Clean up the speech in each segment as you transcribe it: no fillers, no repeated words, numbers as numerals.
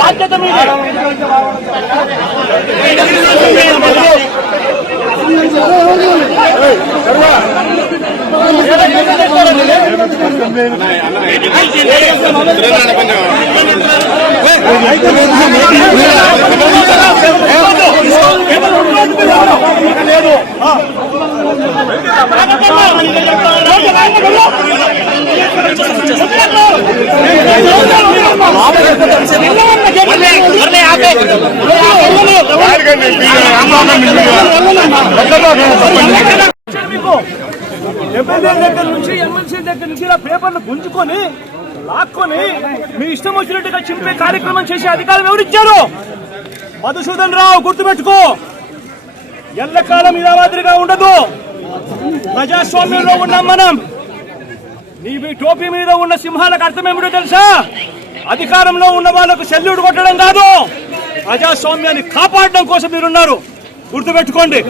బాధ్యత మీదే. ఎమ్మెల్యే దగ్గర నుంచి ఎమ్మెల్సీ దగ్గర నుంచి ఇలా పేపర్లు గుంజుకొని లాక్కొని మీ ఇష్టం వచ్చినట్టుగా చింపే కార్యక్రమం చేసే అధికారం ఎవరిచ్చారు? మధుసూదన్ రావు, గుర్తుపెట్టుకో, ఎల్లకాలం ఇలా మాదిరిగా ఉండదు. ప్రజాస్వామ్యంలో ఉన్నాం మనం. నీ టోపీ మీద ఉన్న సింహాలకు అర్థం ఏమిటో తెలుసా? అధికారంలో ఉన్న వాళ్ళకు సెల్యూట్ కొట్టడం కాదు, ప్రజాస్వామ్యాన్ని కాపాడడం కోసం మీరున్నారు. గుర్తుపెట్టుకోండి.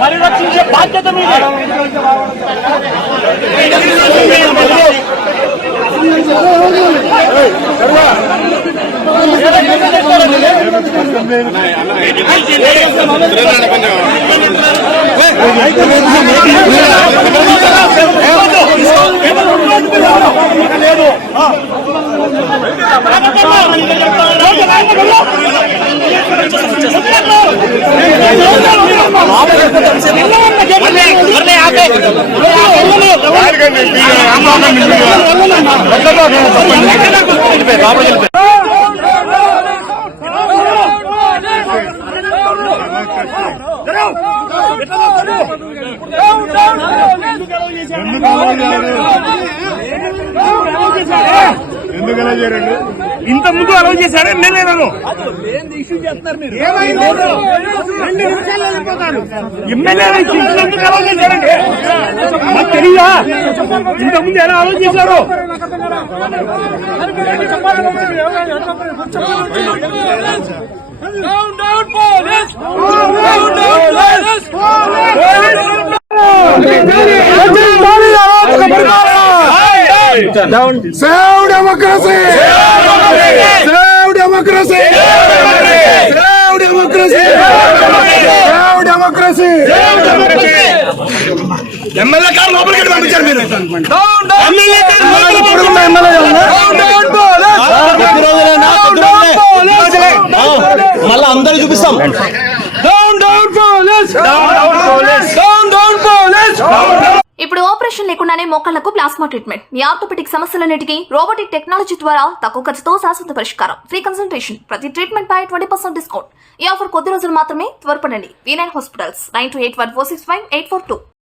పరిరక్షించే బాధ్యత మీదే. ఎందుకలా చేయండి? ఇంత ముందు అలౌ చేశారే నేనేను ఎమ్మెల్యే ఎందుకు అలౌ చేశారండి? మాకు తెలియదా? ఇంత ముందు ఎలా అలౌ చేశారు? Save democracy! Save democracy! Save democracy! Save democracy! MLA గారు లోపలికి పంపించారు మీరు. మళ్ళా అందరూ చూపిస్తాం. ఇప్పుడు ఆపరేషన్ లేకుండానే మోకాళ్లకు ప్లాస్మా ట్రీట్మెంట్. మీ ఆర్థోపెటిక్ సమస్యలన్నిటికీ రోబోటిక్ టెక్నాలజీ ద్వారా తక్కువ ఖర్చుతో శాశ్వత పరిష్కారం. Free consultation. ప్రతి ట్రీట్మెంట్ పై 20% డిస్కౌంట్. ఈ ఆఫర్ కొద్ది రోజులు మాత్రమే. త్వరపడండి. V9 hospitals 9281465842.